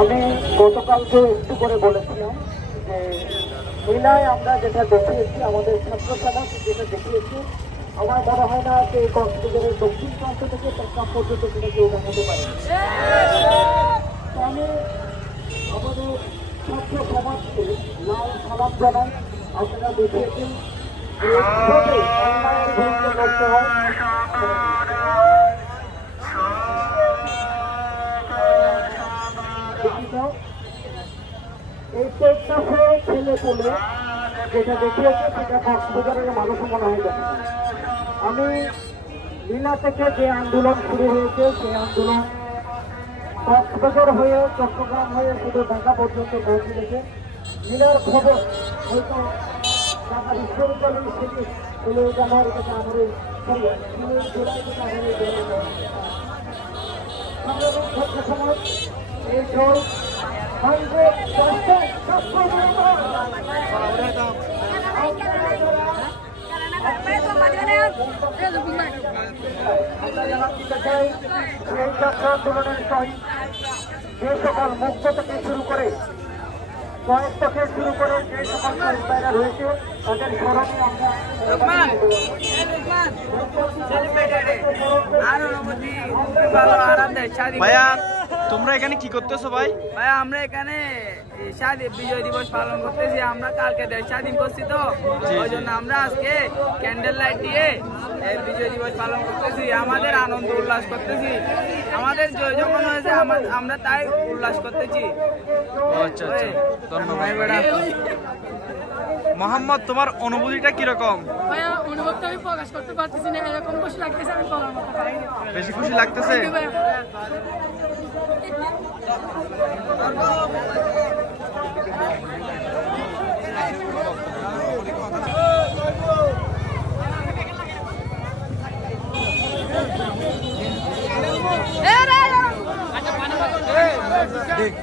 আমি গতকালকে একটু করে বলেছিলাম যে মিলায় আমরা যেটা দেখিয়েছি, আমাদের ছাত্র সমাজ যেটা দেখিয়েছি, আমার মনে হয় না যে কক্সবাজারের দক্ষিণ প্রান্ত থেকে টেকনাফ পর্যন্ত সেটা কেউ দেখাতে পারে। আমি আমাদের ছাত্র সমাজকে লাল সালাম জানাই। আপনারা দেখিয়েছেন যে কিভাবে অন্যায়ের বিরুদ্ধে লড়তে হয়। এই টেকনাফে ছেলে পেলে যেটা দেখিয়েছে সেটা কক্সবাজারের মানুষও মনে হয় দেখে। আমি লীলা থেকে যে আন্দোলন শুরু হয়েছে সেই আন্দোলন কক্সবাজার হয়ে চট্টগ্রাম হয়ে শুধু ঢাকা পর্যন্ত পৌঁছে গেছে। লীলার খবর হয়তো ঢাকা বিশ্ববিদ্যালয়ের থেকে 16 জানুয়ারি থেকে আমাদের 16 জুলাই থেকে আমাদের ছাত্র সমাজ এই দল 100% আন্দোলনের সহিত যে সকল মুক্ত থেকে শুরু করে কয়েক থেকে শুরু করে যে সকল শহীদ রয়েছে তাদের স্মরণে ভাইয়া তোমরা এখানে কি করতেছো ভাই? ভাই আমরা এখানে স্বাধীন বিজয় দিবস পালন করতেছি। আমরা কালকে দেশ স্বাধীন করছি তো, ওই জন্য আমরা আজকে ক্যান্ডেল লাইট দিয়ে বিজয় দিবস পালন করতেছি। আমাদের আনন্দ উল্লাস করতেছি, আমাদের জয় যখন হয়েছে আমরা তাই উল্লাস করতেছি। আচ্ছা আচ্ছা, ধন্যবাদ। মোহাম্মদ, তোমার অনুভূতিটা কিরকম? ভাইয়া অনুভবটা আমি প্রকাশ করতে পারতেছি না, এরকম খুশি লাগতেছে আমি বলার মতো পারি না। বেশি খুশি লাগতেছে? ঠিক